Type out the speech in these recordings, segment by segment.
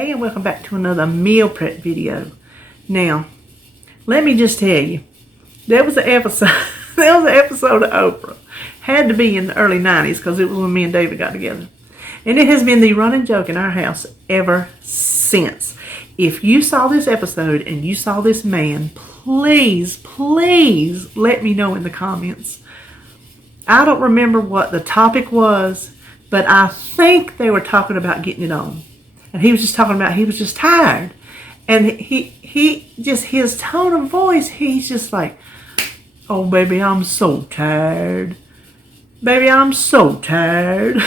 Hey, and welcome back to another meal prep video. Now, let me just tell you, there was an episode of Oprah. Had to be in the early 90s because it was when me and David got together. And it has been the running joke in our house ever since. If you saw this episode and you saw this man, please let me know in the comments. I don't remember what the topic was, but I think they were talking about getting it on. And he was just talking about he was just tired. And he just, his tone of voice, he's just like, oh, baby, I'm so tired. Baby, I'm so tired.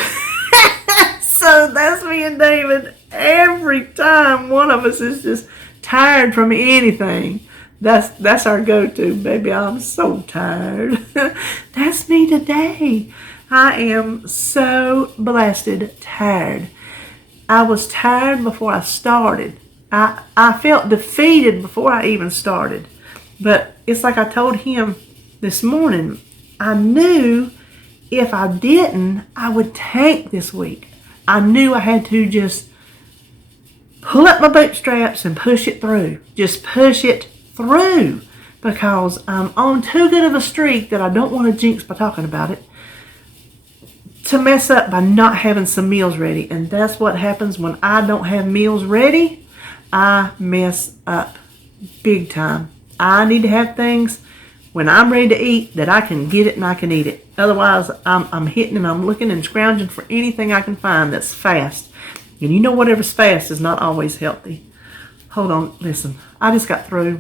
So that's me and David. Every time one of us is just tired from anything, that's our go-to. Baby, I'm so tired. That's me today. I am so blasted tired. I was tired before I started. I felt defeated before I even started. But it's like I told him this morning. I knew if I didn't, I would tank this week. I knew I had to just pull up my bootstraps and push it through. Just push it through. Because I'm on too good of a streak that I don't want to jinx by talking about it, to mess up by not having some meals ready. And that's what happens when I don't have meals ready. I mess up big time. I need to have things when I'm ready to eat that I can get it and I can eat it. Otherwise, I'm hitting and I'm looking and scrounging for anything I can find that's fast. And you know whatever's fast is not always healthy. Hold on, listen. I just got through.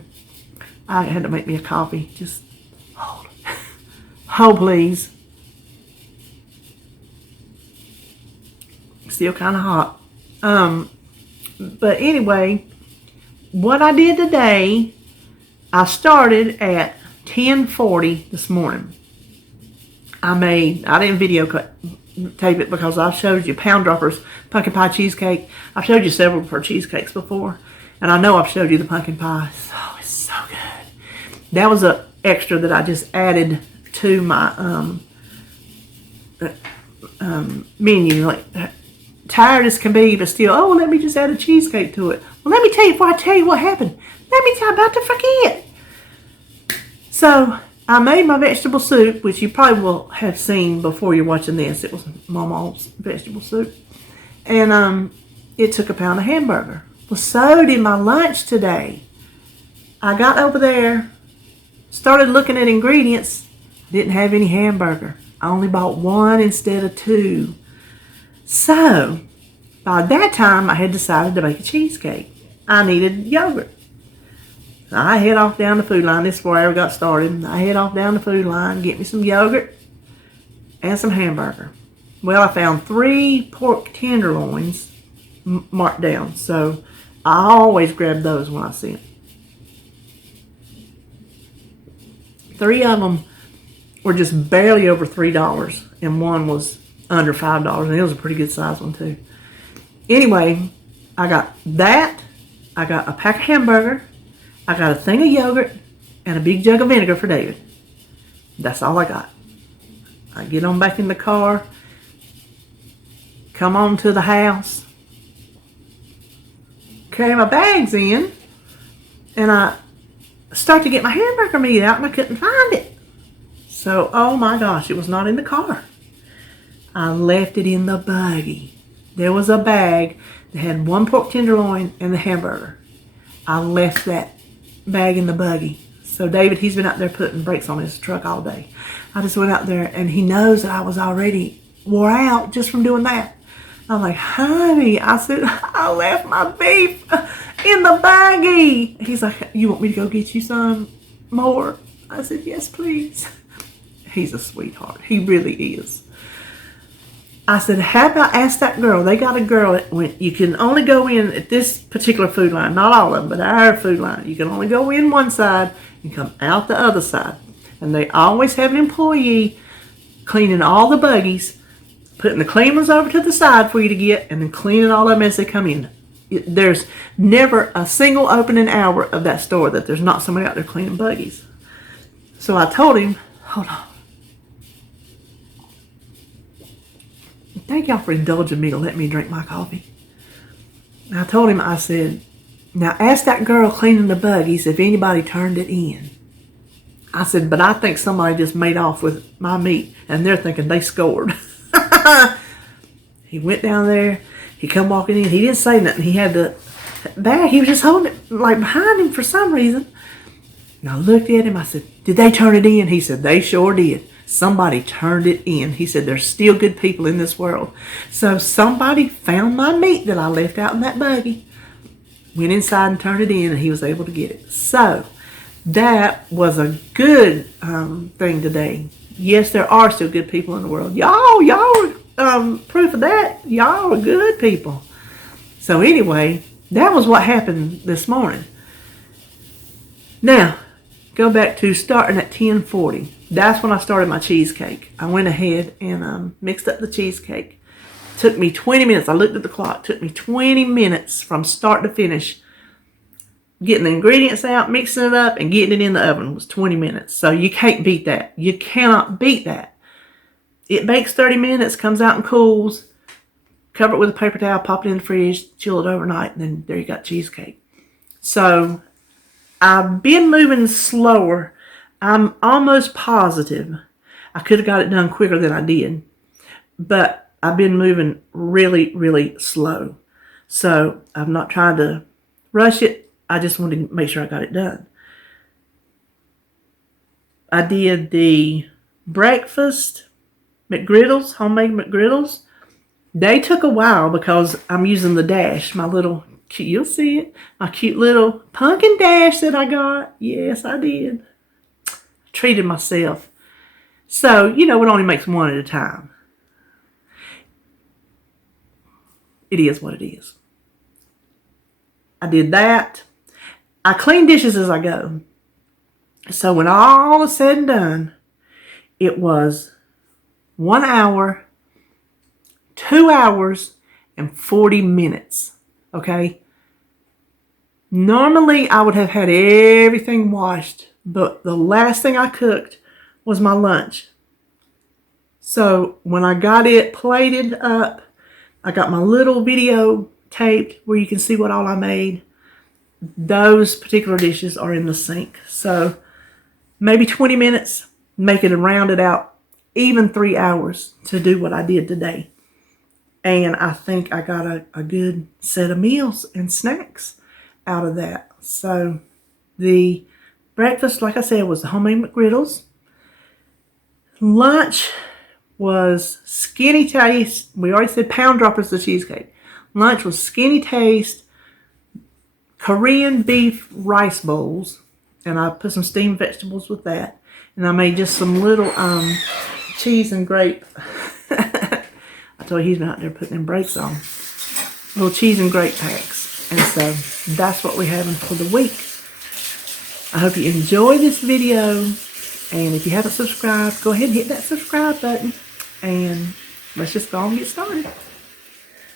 I had to make me a coffee. Just hold. Hold, please. Still kind of hot. But anyway, what I did today, I started at 10:40 this morning. I didn't tape it because I showed you Pound Droppers pumpkin pie cheesecake. I've showed you several of her cheesecakes before. And I know I've showed you the pumpkin pie. Oh, it's so good. That was an extra that I just added to my menu. Like, tired as can be, but still, oh, let me just add a cheesecake to it. Well, let me tell you before I tell you what happened. I'm about to forget. So, I made my vegetable soup, which you probably will have seen before you're watching this. It was Mama's vegetable soup. And it took a pound of hamburger. Well, so did my lunch today. I got over there, started looking at ingredients. Didn't have any hamburger. I only bought one instead of two. So, by that time, I had decided to make a cheesecake. I needed yogurt. So I head off down the food line. This is before I ever got started. I head off down the food line, get me some yogurt and some hamburger. Well, I found 3 pork tenderloins marked down. So, I always grab those when I see them. 3 of them were just barely over $3, and one was under $5, and it was a pretty good size one too. Anyway, I got that. I got a pack of hamburger. I got a thing of yogurt and a big jug of vinegar for David. That's all I got. I get on back in the car, come on to the house, carry my bags in, and I start to get my hamburger meat out, and I couldn't find it. So, oh my gosh, it was not in the car. I left it in the buggy. There was a bag that had 1 pork tenderloin and the hamburger. I left that bag in the buggy. So David, he's been out there putting brakes on his truck all day. I just went out there, and he knows that I was already wore out just from doing that. I'm like, honey, I said, I left my beef in the baggie. He's like, you want me to go get you some more? I said, yes, please. He's a sweetheart. He really is. I said, how about ask that girl? They got a girl that went, you can only go in at this particular food line, not all of them, but our food line. You can only go in one side and come out the other side. And they always have an employee cleaning all the buggies, putting the clean ones over to the side for you to get, and then cleaning all of them as they come in. There's never a single opening hour of that store that there's not somebody out there cleaning buggies. So I told him, hold on. Thank y'all for indulging me to let me drink my coffee. I told him, I said, now ask that girl cleaning the buggies if anybody turned it in. I said, but I think somebody just made off with my meat and they're thinking they scored. He went down there. He come walking in. He didn't say nothing. He had the bag. He was just holding it like behind him for some reason. And I looked at him. I said, did they turn it in? He said, they sure did. Somebody turned it in. He said, there's still good people in this world. So somebody found my meat that I left out in that buggy, went inside and turned it in, and he was able to get it. So that was a good thing today. Yes, there are still good people in the world. Y'all are proof of that. Y'all are good people. So anyway, that was what happened this morning. Now, go back to starting at 10:40. That's when I started my cheesecake. I went ahead and mixed up the cheesecake. Took me 20 minutes. I looked at the clock. Took me 20 minutes from start to finish. Getting the ingredients out, mixing it up, and getting it in the oven was 20 minutes. So you can't beat that. You cannot beat that. It bakes 30 minutes, comes out and cools. Cover it with a paper towel, pop it in the fridge, chill it overnight, and then there you got cheesecake. So I've been moving slower. I'm almost positive I could have got it done quicker than I did. But I've been moving really, really slow. So I'm not trying to rush it. I just wanted to make sure I got it done. I did the breakfast Mcgriddles, homemade Mcgriddles. They took a while because I'm using the dash, my little, you'll see it, my cute little pumpkin dash that I got. Yes, I did. Treated myself. So, it only makes one at a time. It is what it is. I did that. I clean dishes as I go. So when all is said and done, it was 1 hour, 2 hours, and 40 minutes. Okay? Normally, I would have had everything washed, but the last thing I cooked was my lunch. So when I got it plated up, I got my little video taped where you can see what all I made. Those particular dishes are in the sink. So maybe 20 minutes, make it and round it out, even 3 hours to do what I did today. And I think I got a good set of meals and snacks out of that. So the breakfast, like I said, was the homemade Mcgriddles. Lunch was Skinnytaste. We already said pound droppers of cheesecake. Lunch was Skinnytaste Korean beef rice bowls, and I put some steamed vegetables with that, and I made just some little cheese and grape. I told you he's out there putting them brakes on. Little cheese and grape packs, and so that's what we're having for the week. I hope you enjoy this video, and if you haven't subscribed, go ahead and hit that subscribe button, and let's just go on and get started.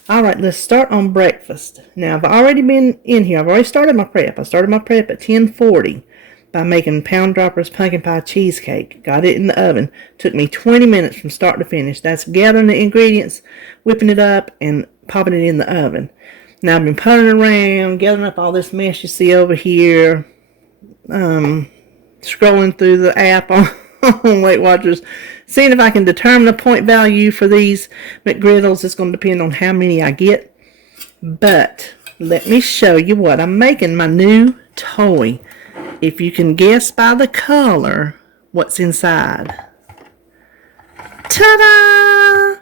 All right, let's start on breakfast. Now, I've already been in here. I've already started my prep. I started my prep at 10:40 by making pound droppers pumpkin pie cheesecake. Got it in the oven. Took me 20 minutes from start to finish. That's gathering the ingredients, whipping it up, and popping it in the oven. Now, I've been putting around, gathering up all this mess you see over here, scrolling through the app on Weight Watchers, seeing if I can determine a point value for these McGriddles. It's going to depend on how many I get. But let me show you what I'm making, my new toy. If you can guess by the color what's inside. Ta-da!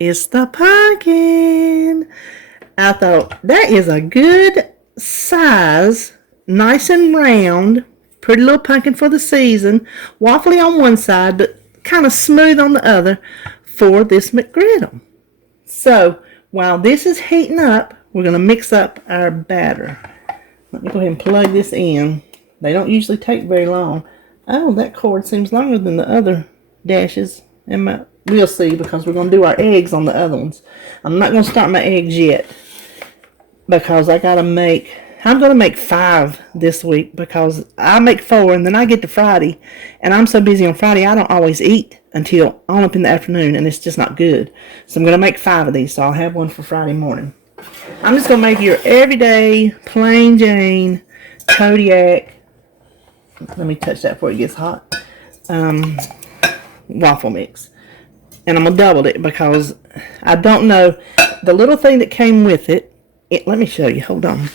It's the pumpkin. I thought that is a good size, nice and round, pretty little pumpkin for the season, waffly on one side, but kind of smooth on the other for this McGriddle. So while this is heating up, we're going to mix up our batter. Let me go ahead and plug this in. They don't usually take very long. Oh, that cord seems longer than the other dashes. And we'll see, because we're going to do our eggs on the other ones. I'm not going to start my eggs yet, because I'm going to make 5 this week, because I make 4 and then I get to Friday, and I'm so busy on Friday I don't always eat until on up in the afternoon, and it's just not good. So I'm going to make 5 of these, so I'll have one for Friday morning. I'm just going to make your everyday, plain Jane, Kodiak, let me touch that before it gets hot, waffle mix. And I'm going to double it because I don't know, the little thing that came with it, let me show you, hold on.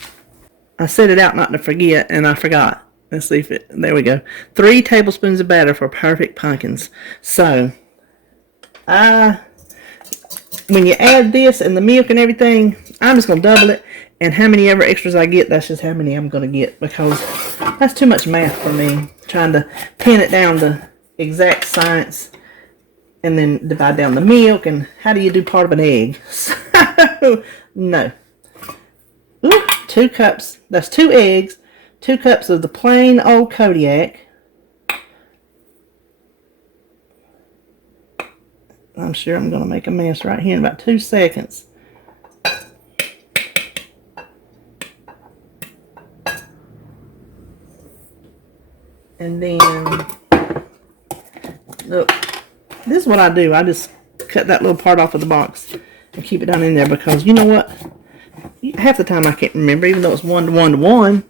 I set it out not to forget, and I forgot. Let's see if it, there we go. 3 tablespoons of batter for perfect pumpkins. So, when you add this and the milk and everything, I'm just going to double it. And how many ever extras I get, that's just how many I'm going to get. Because that's too much math for me. Trying to pin it down to exact science. And then divide down the milk. And how do you do part of an egg? So, no. Ooh, 2 cups. That's 2 eggs. 2 cups of the plain old Kodiak. I'm sure I'm going to make a mess right here in about 2 seconds. And then, look, this is what I do. I just cut that little part off of the box and keep it down in there because, you know what? Half the time I can't remember, even though it's 1 to 1 to 1.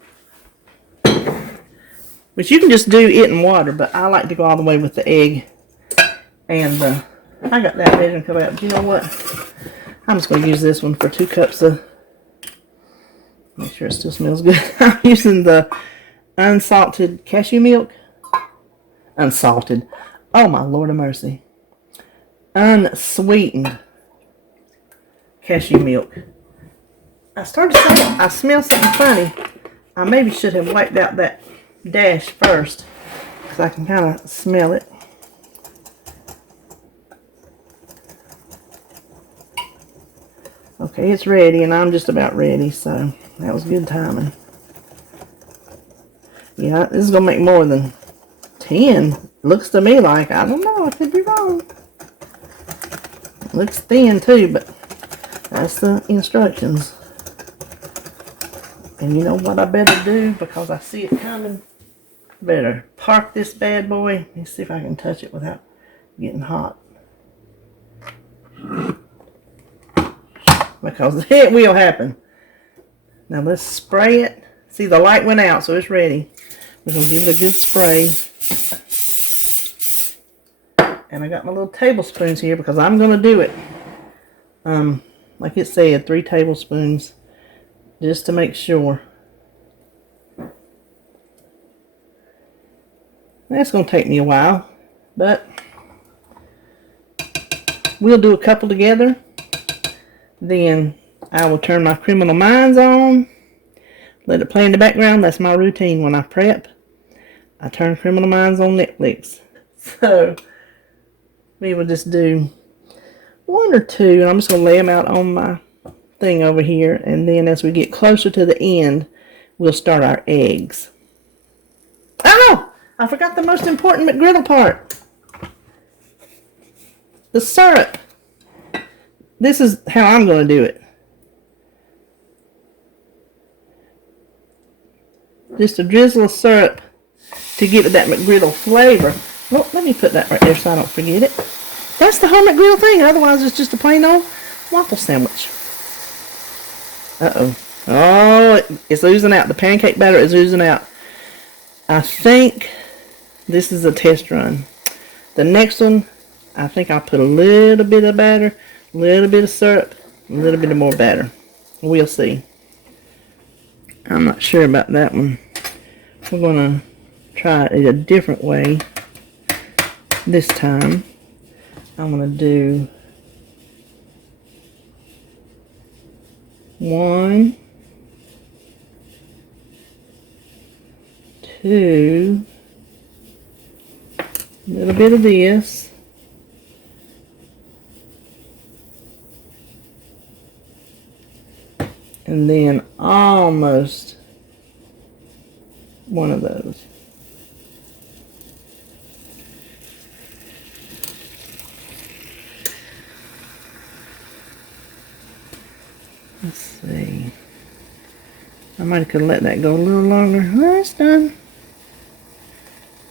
Which you can just do it in water, but I like to go all the way with the egg. And I got that measuring cup out. But you know what? I'm just going to use this one for 2 cups of, make sure it still smells good. I'm using the unsalted cashew milk. Unsalted. Oh my Lord of mercy. Unsweetened cashew milk. I started to say I smell something funny. I maybe should have wiped out that dash first because I can kind of smell it. Okay, it's ready and I'm just about ready, so that was good timing. Yeah, this is going to make more than 10. Looks to me like, I don't know, I could be wrong. Looks thin too, but that's the instructions. And you know what I better do because I see it coming? Better park this bad boy. Let me see if I can touch it without getting hot. Because it will happen. Now let's spray it. See, the light went out, so it's ready. We're going to give it a good spray. And I got my little tablespoons here because I'm going to do it. Like it said, 3 tablespoons. Just to make sure. That's going to take me a while. But we'll do a couple together. Then I will turn my Criminal Minds on. Let it play in the background. That's my routine when I prep. I turn Criminal Minds on Netflix. So we will just do 1 or 2. And I'm just going to lay them out on my thing over here. And then as we get closer to the end, we'll start our eggs. Oh! I forgot the most important McGriddle part. The syrup. This is how I'm going to do it. Just a drizzle of syrup to give it that McGriddle flavor. Well, let me put that right there so I don't forget it. That's the whole McGriddle thing. Otherwise, it's just a plain old waffle sandwich. Uh-oh. Oh, it's oozing out. The pancake batter is oozing out. I think this is a test run. The next one, I think I'll put a little bit of batter, a little bit of syrup, a little bit of more batter. We'll see. I'm not sure about that one. We're going to try it a different way this time. I'm going to do 1, 2, a little bit of this, and then almost 1 of those. Let's see. I might have could let that go a little longer. Well, it's done.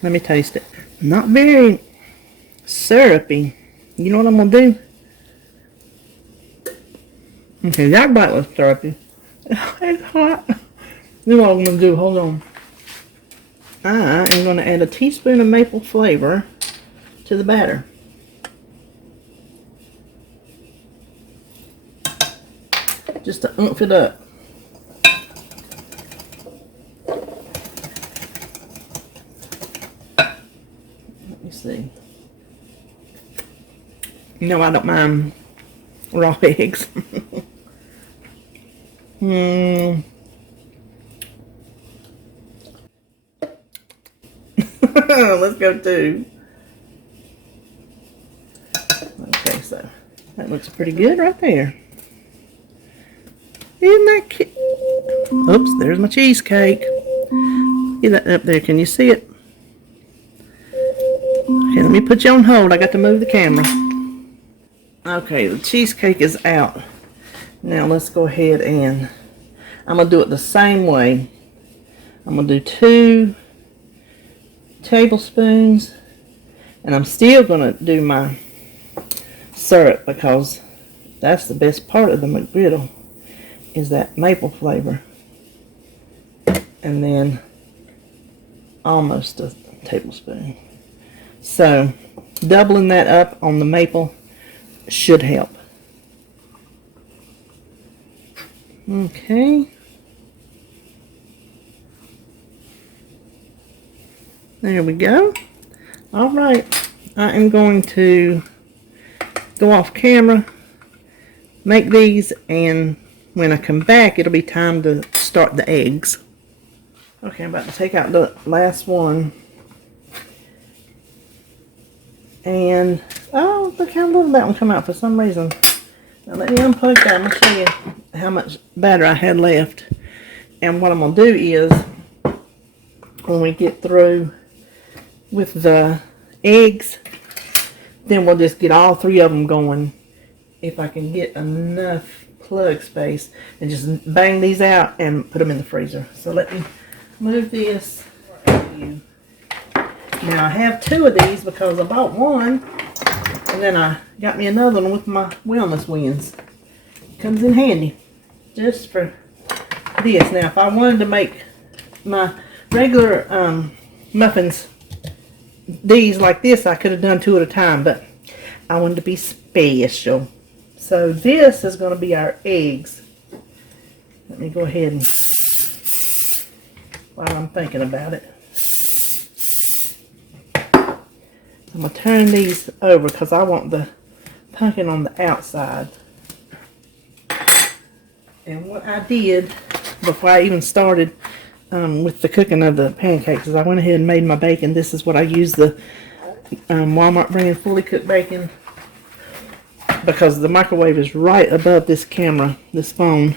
Let me taste it. Not very syrupy. You know what I'm going to do? Okay, that bite was started. It's hot. Then what I'm going to do, hold on. I am going to add a teaspoon of maple flavor to the batter. Just to oomph it up. Let me see. You know I don't mind raw eggs. Let's go to. Okay, so that looks pretty good right there. Isn't that cute? Oops, there's my cheesecake. Get that up there. Can you see it? Okay, let me put you on hold. I got to move the camera. Okay, the cheesecake is out. Now let's go ahead and I'm going to do it the same way. I'm going to do 2 tablespoons, and I'm still going to do my syrup because that's the best part of the McGriddle is that maple flavor. And then almost a tablespoon. So doubling that up on the maple should help. Okay. There we go. Alright, I am going to go off camera, make these, and when I come back it'll be time to start the eggs. Okay, I'm about to take out the last one. And, oh, look how little that one come out for some reason. Now let me unplug that. I'm going to show you how much batter I had left. And what I'm going to do is, when we get through with the eggs, then we'll just get all 3 of them going. If I can get enough plug space, and just bang these out and put them in the freezer. So let me move this. Now I have 2 of these because I bought one, and then I got me another one with my wellness wins. Comes in handy just for this. Now if I wanted to make my regular muffins, these like this, I could have done 2 at a time, but I wanted to be special. So this is going to be our eggs. Let me go ahead and, while I'm thinking about it, I'm going to turn these over because I want the pumpkin on the outside. And what I did before I even started with the cooking of the pancakes is I went ahead and made my bacon. This is what I use, the Walmart brand fully cooked bacon, because the microwave is right above this camera, this phone.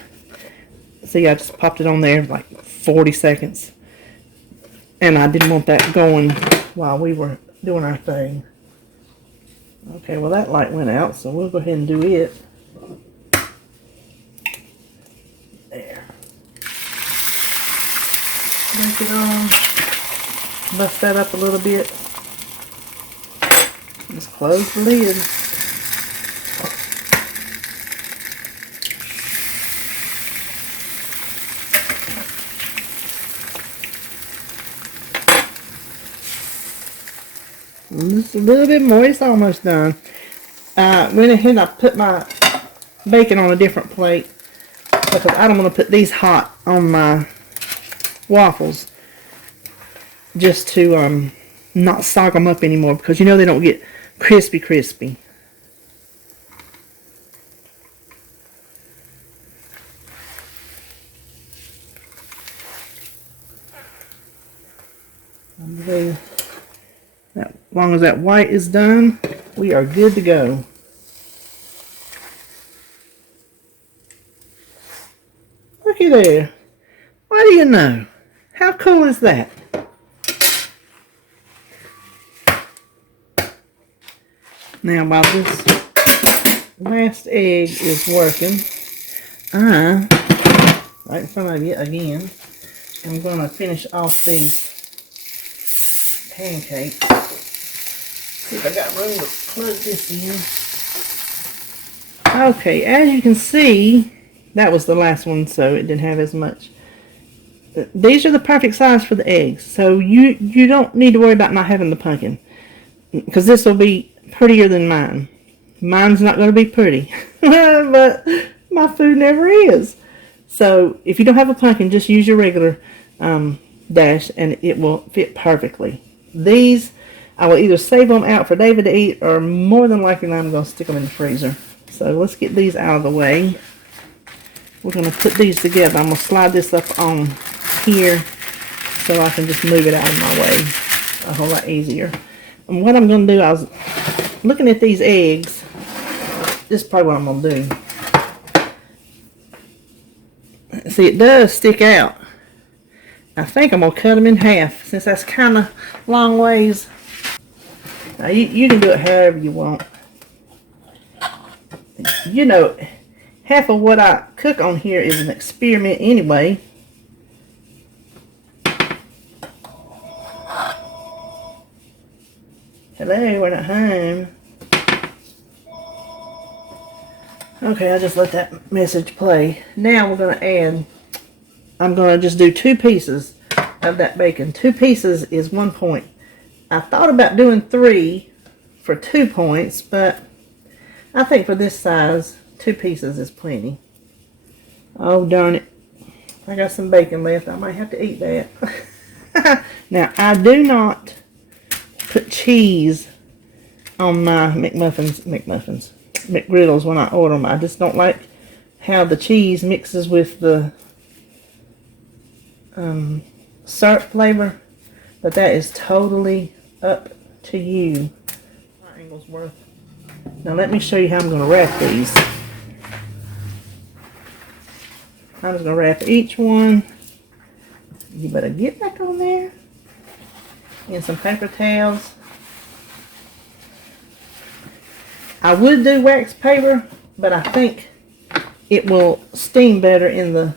See, I just popped it on there like 40 seconds. And I didn't want that going while we were doing our thing. Okay, well that light went out, so we'll go ahead and do it. There. Break it on. Bust that up a little bit. Just close the lid. Just a little bit more. It's almost done. Went ahead and I put my bacon on a different plate because I don't want to put these hot on my waffles just to not sog them up anymore, because you know they don't get crispy. As long as that white is done, we are good to go. Looky there. What do you know? How cool is that? Now while this last egg is working, right in front of you again, I'm going to finish off these pancakes. See if I got room to plug this in. Okay, as you can see, that was the last one, so it didn't have as much. These are the perfect size for the eggs, so you don't need to worry about not having the pumpkin, because this will be prettier than mine. Mine's not going to be pretty, but my food never is. So if you don't have a pumpkin, just use your regular dash, and it will fit perfectly. These, I will either save them out for David to eat, or more than likely I'm going to stick them in the freezer. So let's get these out of the way. We're going to put these together. I'm going to slide this up on here so I can just move it out of my way a whole lot easier. And what I'm going to do, I was looking at these eggs. This is probably what I'm going to do. See, it does stick out. I think I'm going to cut them in half, since that's kind of long ways. Now, you can do it however you want. You know, half of what I cook on here is an experiment anyway. Hello, we're not home. Okay, I just let that message play. Now we're going to add, I'm going to just do 2 pieces of that bacon. 2 pieces is 1 point. I thought about doing 3 for 2 points, but I think for this size, 2 pieces is plenty. Oh, darn it. I got some bacon left. I might have to eat that. Now, I do not put cheese on my Mcgriddles when I order them. I just don't like how the cheese mixes with the syrup flavor. But that is totally up to you. Worth. Now let me show you how I'm going to wrap these. I'm just going to wrap each one. You better get back on there. And some paper towels. I would do wax paper, but I think it will steam better in the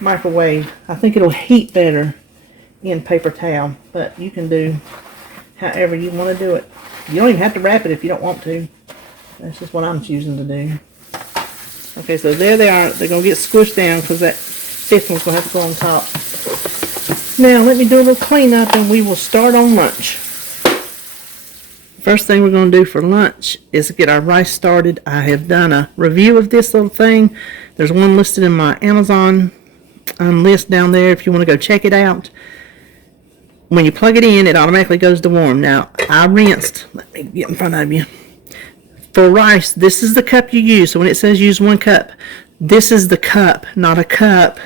microwave. I think it'll heat better in paper towel, but you can do however you want to do it. You don't even have to wrap it if you don't want to. That's just what I'm choosing to do. Okay, so there they are. They're going to get squished down because that 5th one's going to have to go on top. Now, let me do a little cleanup and we will start on lunch. First thing we're going to do for lunch is get our rice started. I have done a review of this little thing. There's one listed in my Amazon list down there if you want to go check it out. When you plug it in, it automatically goes to warm. Now, I rinsed. Let me get in front of you. For rice, this is the cup you use. So when it says use 1 cup, this is the cup, not a cup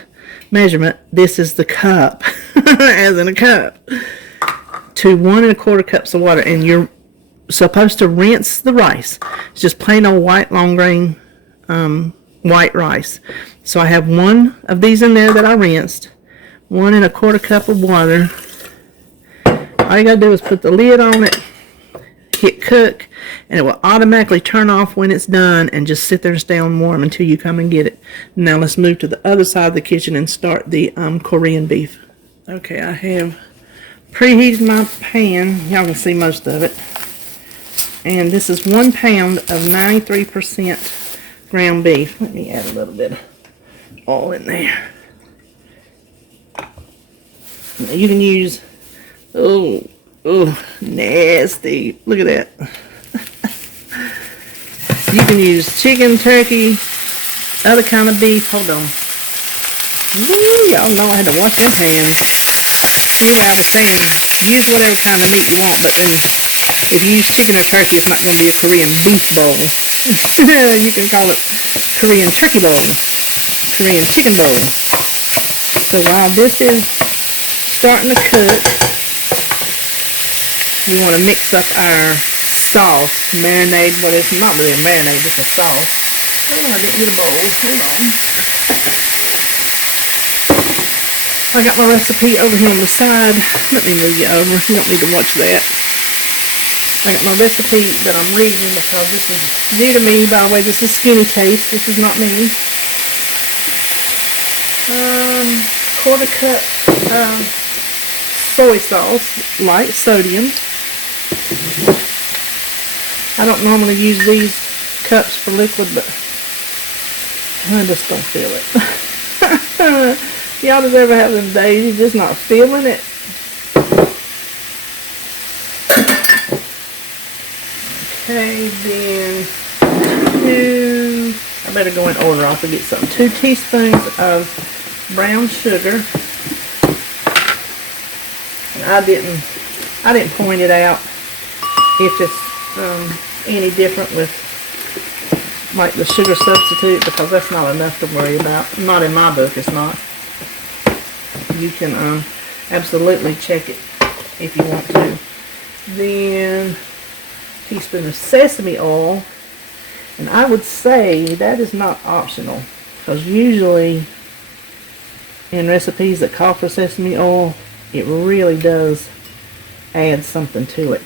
measurement. This is the cup, as in a cup. To 1 1/4 cups of water. And you're supposed to rinse the rice. It's just plain old white long grain white rice. So I have 1 of these in there that I rinsed. 1 1/4 cup of water. All you gotta do is put the lid on it, hit cook, and it will automatically turn off when it's done and just sit there and stay on warm until you come and get it. Now let's move to the other side of the kitchen and start the Korean beef. Okay, I have preheated my pan. Y'all can see most of it. And this is 1 pound of 93% ground beef. Let me add a little bit of oil in there. Now you can use, oh, nasty. Look at that. You can use chicken, turkey, other kind of beef. Hold on. Woo, y'all know I had to wash them hands. Anyway, I was saying, use whatever kind of meat you want, but then if you use chicken or turkey, it's not going to be a Korean beef bowl. You can call it Korean turkey bowl, Korean chicken bowl. So while this is starting to cook, we want to mix up our sauce, marinade, but it's not really a marinade, it's a sauce. Oh, I didn't get a bowl. Hold on. I got my recipe over here on the side. Let me move you over. You don't need to watch that. I got my recipe that I'm reading because this is new to me. By the way, this is Skinnytaste. This is not me. 1/4 cup of soy sauce, light sodium. I don't normally use these cups for liquid, but I just don't feel it. Y'all just ever have them days you're just not feeling it? Okay, then I better go in order. I'll forget something. 2 teaspoons of brown sugar. And I didn't point it out if it's any different with like the sugar substitute, because that's not enough to worry about. Not in my book, it's not. You can absolutely check it if you want to. Then teaspoon of sesame oil, and I would say that is not optional, because usually in recipes that call for sesame oil, it really does add something to it.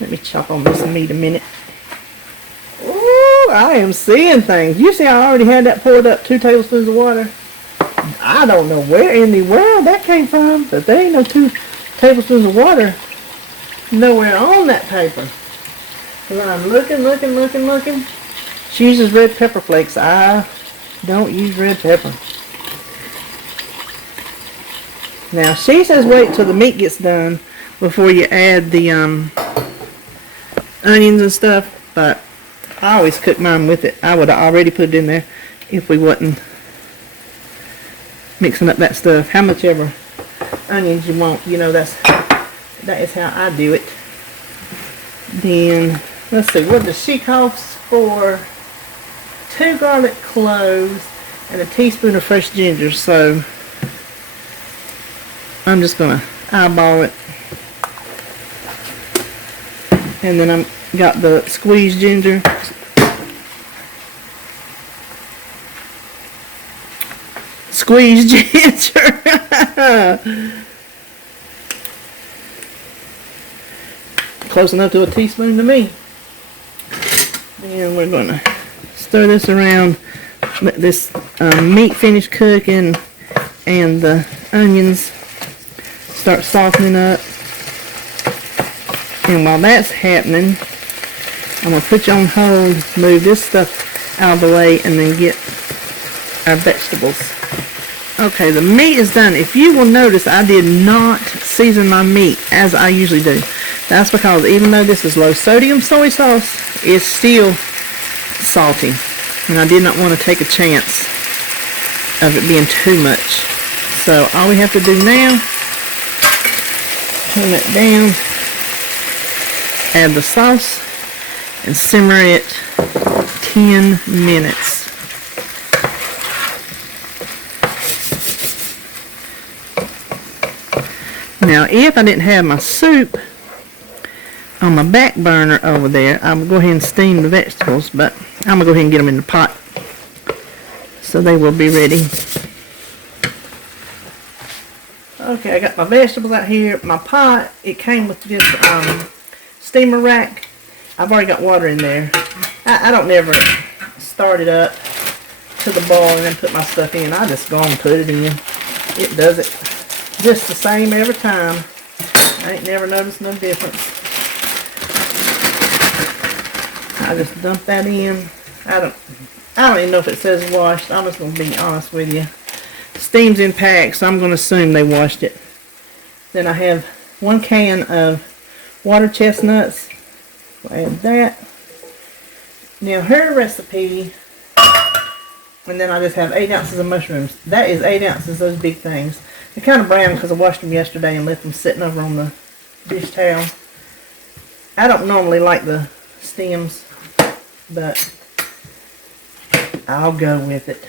Let me chop on this meat a minute. Ooh, I am seeing things. You see I already had that poured up, 2 tablespoons of water. I don't know where in the world that came from, but there ain't no 2 tablespoons of water nowhere on that paper. So I'm looking. She uses red pepper flakes. I don't use red pepper. Now she says wait till the meat gets done before you add the onions and stuff, but I always cook mine with it. I would have already put it in there if we wasn't mixing up that stuff. How much ever onions you want, you know, that is how I do it. Then let's see, what does she cost for? 2 garlic cloves and a teaspoon of fresh ginger. So I'm just gonna eyeball it, and then I'm got the squeezed ginger. Squeezed ginger. Close enough to a teaspoon to me. And we're gonna stir this around. Let this meat finish cooking and the onions start softening up. And while that's happening, I'm going to put you on hold, move this stuff out of the way, and then get our vegetables. Okay, the meat is done. If you will notice, I did not season my meat as I usually do. That's because even though this is low sodium soy sauce, it's still salty. And I did not want to take a chance of it being too much. So all we have to do now, turn it down, add the sauce, and simmer it 10 minutes. Now, if I didn't have my soup on my back burner over there, I would go ahead and steam the vegetables, but I'm going to go ahead and get them in the pot so they will be ready. Okay, I got my vegetables out here. My pot, it came with this steamer rack. I've already got water in there. I don't never start it up to the boil and then put my stuff in. I just go and put it in. It does it just the same every time. I ain't never noticed no difference. I just dump that in. I don't even know if it says washed. I'm just gonna be honest with you. Steam's in packs, so I'm gonna assume they washed it. Then I have 1 can of water chestnuts. We'll add that. Now her recipe, and then I just have 8 ounces of mushrooms. That is 8 ounces, those big things. They're kind of brown because I washed them yesterday and left them sitting over on the dish towel. I don't normally like the stems, but I'll go with it.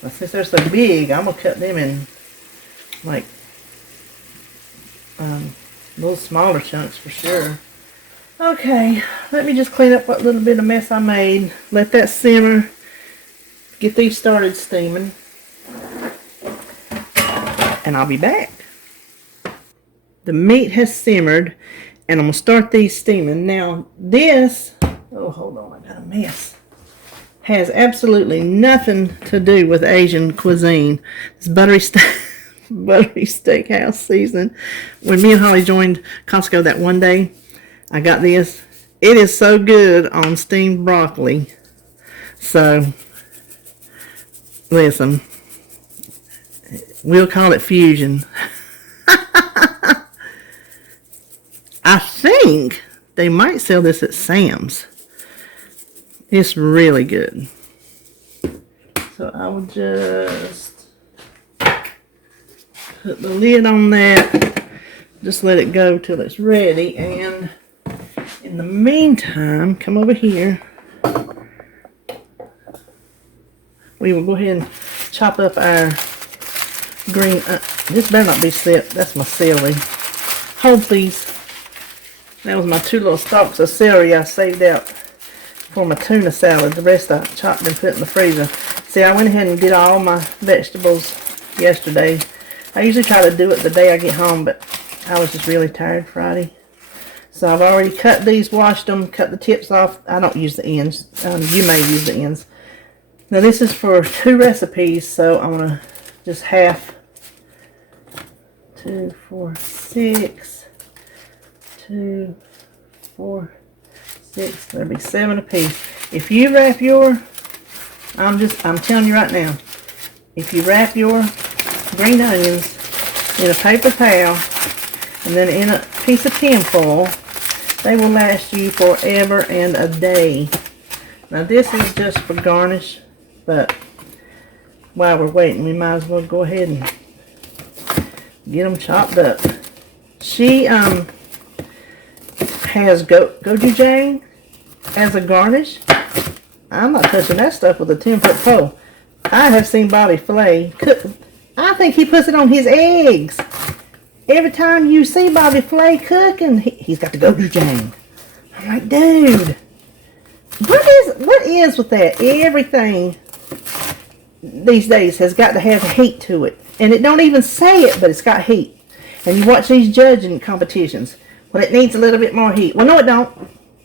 But since they're so big, I'm going to cut them in like little smaller chunks for sure. Okay, let me just clean up what little bit of mess I made. Let that simmer. Get these started steaming. And I'll be back. The meat has simmered, and I'm going to start these steaming. Now, this, oh, hold on, I got a mess, has absolutely nothing to do with Asian cuisine. It's buttery steakhouse seasoning. When me and Holly joined Costco that one day, I got this. it is so good on steamed broccoli. So, listen, we'll call it fusion. I think they might sell this at Sam's. It's really good. So I will just put the lid on that. Just let it go till it's ready. And in the meantime, come over here. We will go ahead and chop up our green. This better not be set. That's my celery. Hold please. That was my 2 little stalks of celery I saved out for my tuna salad. The rest I chopped and put in the freezer. See, I went ahead and did all my vegetables yesterday. I usually try to do it the day I get home, but I was just really tired Friday. So I've already cut these, washed them, cut the tips off. I don't use the ends. You may use the ends. Now this is for 2 recipes, so I'm going to just half. 2, 4, 6. 2, 4, 6. There'll be 7 apiece. If you wrap your, I'm telling you right now, if you wrap your green onions in a paper towel and then in a piece of tin foil, they will last you forever and a day. Now this is just for garnish, but while we're waiting, we might as well go ahead and get them chopped up. She has gochujang as a garnish. I'm not touching that stuff with a 10-foot pole. I have seen Bobby Flay cook. I think he puts it on his eggs. Every time you see Bobby Flay cooking, he's got the gochujang. I'm like, dude, what is with that? Everything these days has got to have heat to it. And it don't even say it, but it's got heat. And you watch these judging competitions. Well, it needs a little bit more heat. Well, no it don't.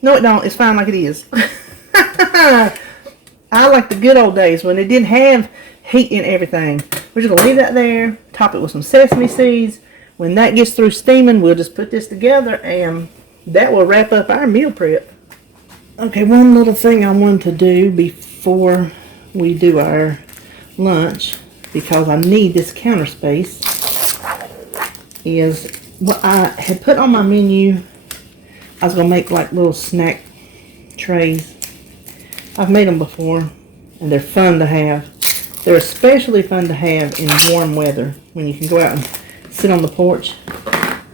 No it don't. It's fine like it is. I like the good old days when it didn't have heat in everything. We're just going to leave that there. Top it with some sesame seeds. When that gets through steaming, we'll just put this together and that will wrap up our meal prep. Okay, one little thing I wanted to do before we do our lunch, because I need this counter space, is what I had put on my menu. I was going to make like little snack trays. I've made them before and they're fun to have. They're especially fun to have in warm weather when you can go out and sit on the porch.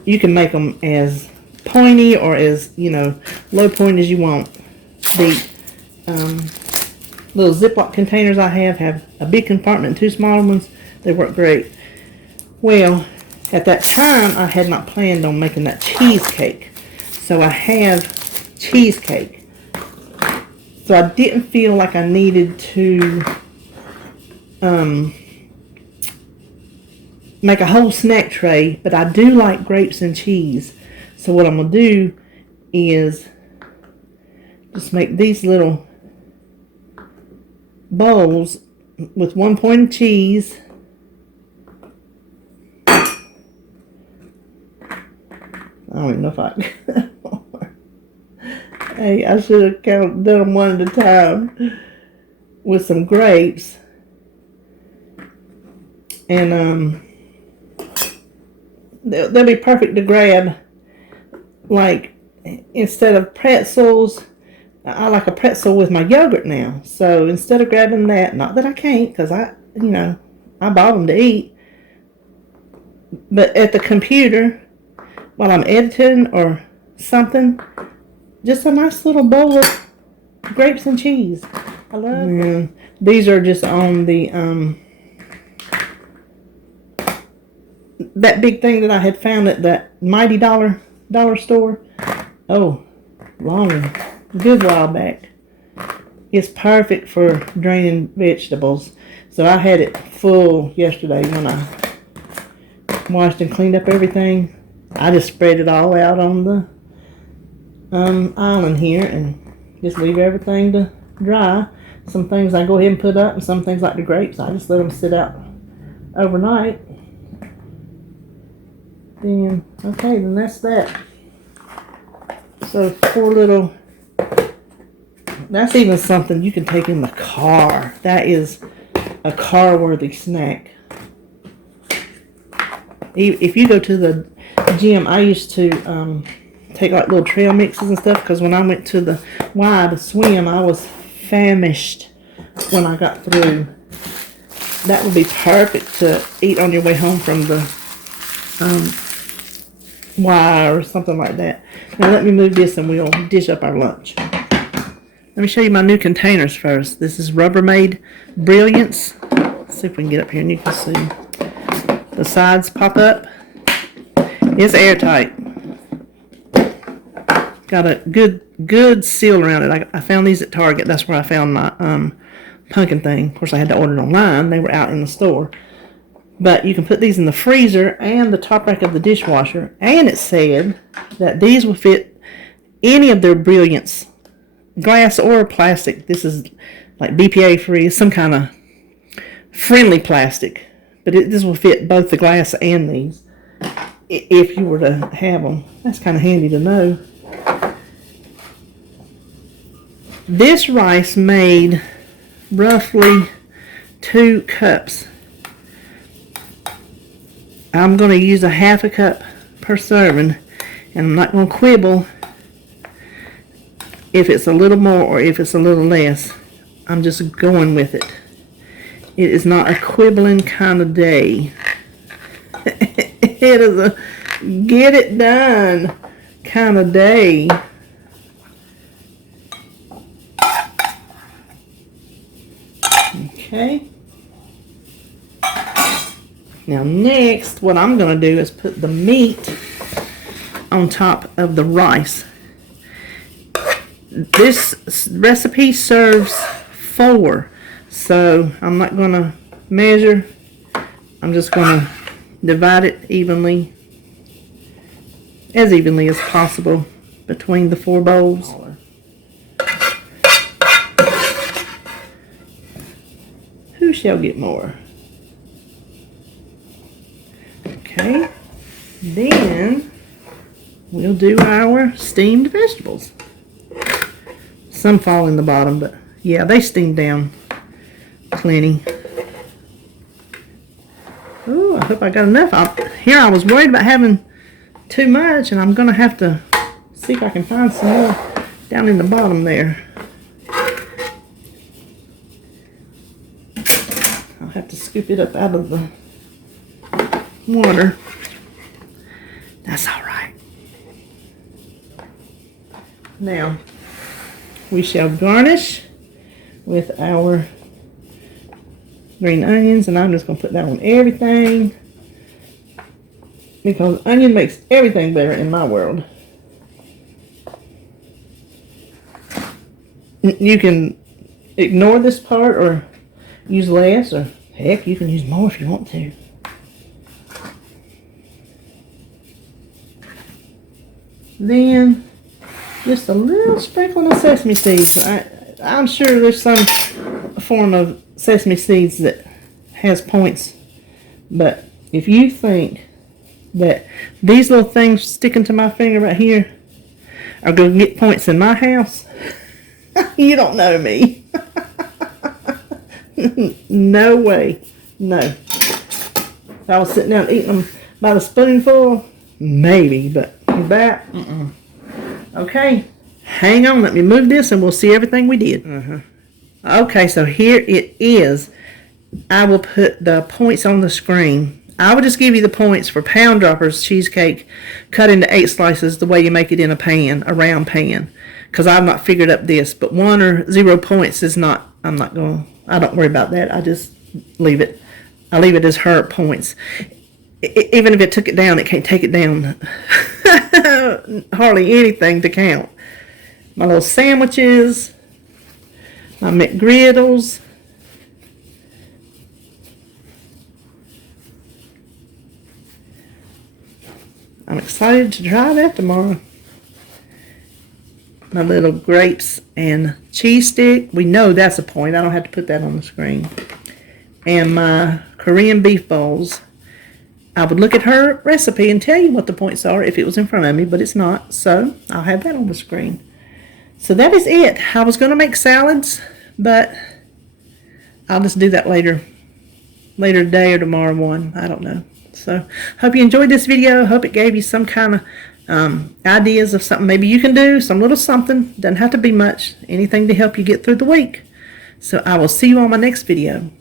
You can make them as pointy or as, low point as you want. The little Ziploc containers I have a big compartment and 2 smaller ones. They work great. Well, at that time, I had not planned on making that cheesecake. So I have cheesecake. So I didn't feel like I needed to make a whole snack tray, but I do like grapes and cheese. So what I'm going to do is just make these little bowls with 1 point of cheese. I don't even know if I can. Hey, I should have done them one at a time with some grapes. And they'll be perfect to grab. Like, instead of pretzels, I like a pretzel with my yogurt now. So instead of grabbing that, not that I can't, because I bought them to eat. But at the computer, while I'm editing or something, just a nice little bowl of grapes and cheese. I love them. These are just on the that big thing that I had found at that mighty dollar store. Oh, good while back. It's perfect for draining vegetables. So I had it full yesterday when I washed and cleaned up everything. I just spread it all out on the island here and just leave everything to dry. Some things I go ahead and put up, and some things like the grapes, I just let them sit out overnight. Then that's that. So 4 little That's even something you can take in the car. That is a car-worthy snack. If you go to the gym, I used to take like little trail mixes and stuff, because when I went to the Y to swim, I was famished when I got through. That would be perfect to eat on your way home from the Y or something like that. Now let me move this and we'll dish up our lunch. Let me show you my new containers first. This is Rubbermaid Brilliance. Let's see if we can get up here and you can see. The sides pop up. It's airtight. Got a good seal around it. I found these at Target. That's where I found my pumpkin thing. Of course, I had to order it online. They were out in the store. But you can put these in the freezer and the top rack of the dishwasher. And it said that these will fit any of their Brilliance, glass or plastic. This is like BPA free, some kind of friendly plastic. But this will fit both the glass and these if you were to have them. That's kind of handy to know. This rice made roughly 2 cups. I'm going to use a half a cup per serving, and I'm not going to quibble if it's a little more or if it's a little less. I'm just going with it. It is not a quibbling kind of day. It is a get it done kind of day. Okay. Now next, what I'm going to do is put the meat on top of the rice. This recipe serves 4, so I'm not going to measure. I'm just going to divide it evenly as possible between the 4 bowls. Who shall get more? Okay, then we'll do our steamed vegetables. Some fall in the bottom, but yeah, they steam down plenty. Oh, I hope I got enough. Here I was worried about having too much, and I'm going to have to see if I can find some more down in the bottom there. I'll have to scoop it up out of the water. That's all right. Now, we shall garnish with our green onions, and I'm just going to put that on everything because onion makes everything better in my world. You can ignore this part or use less, or heck, you can use more if you want to. Then just a little sprinkling of sesame seeds. I'm sure there's some form of sesame seeds that has points, but if you think that these little things sticking to my finger right here are going to get points in my house, you don't know me. No way. No. If I was sitting down eating them by the spoonful, maybe, but that, Okay, hang on, let me move this and we'll see everything we did. Okay, so here it is. I will put the points on the screen. I will just give you the points for Pound Droppers cheesecake cut into 8 slices the way you make it in a pan, a round pan. Because I've not figured up this, but 1 or 0 points is not, I don't worry about that. I just leave it. I leave it as her points. Even if it took it down, it can't take it down hardly anything to count. My little sandwiches, my Mcgriddles, I'm excited to try that tomorrow. My little grapes and cheese stick. We know that's a point. I don't have to put that on the screen. And my Korean beef bowls. I would look at her recipe and tell you what the points are if it was in front of me, but it's not. So I'll have that on the screen. So that is it. I was going to make salads, but I'll just do that later today or tomorrow morning. I don't know. So hope you enjoyed this video. Hope it gave you some kind of ideas of something maybe you can do, some little something. Doesn't have to be much. Anything to help you get through the week. So I will see you on my next video.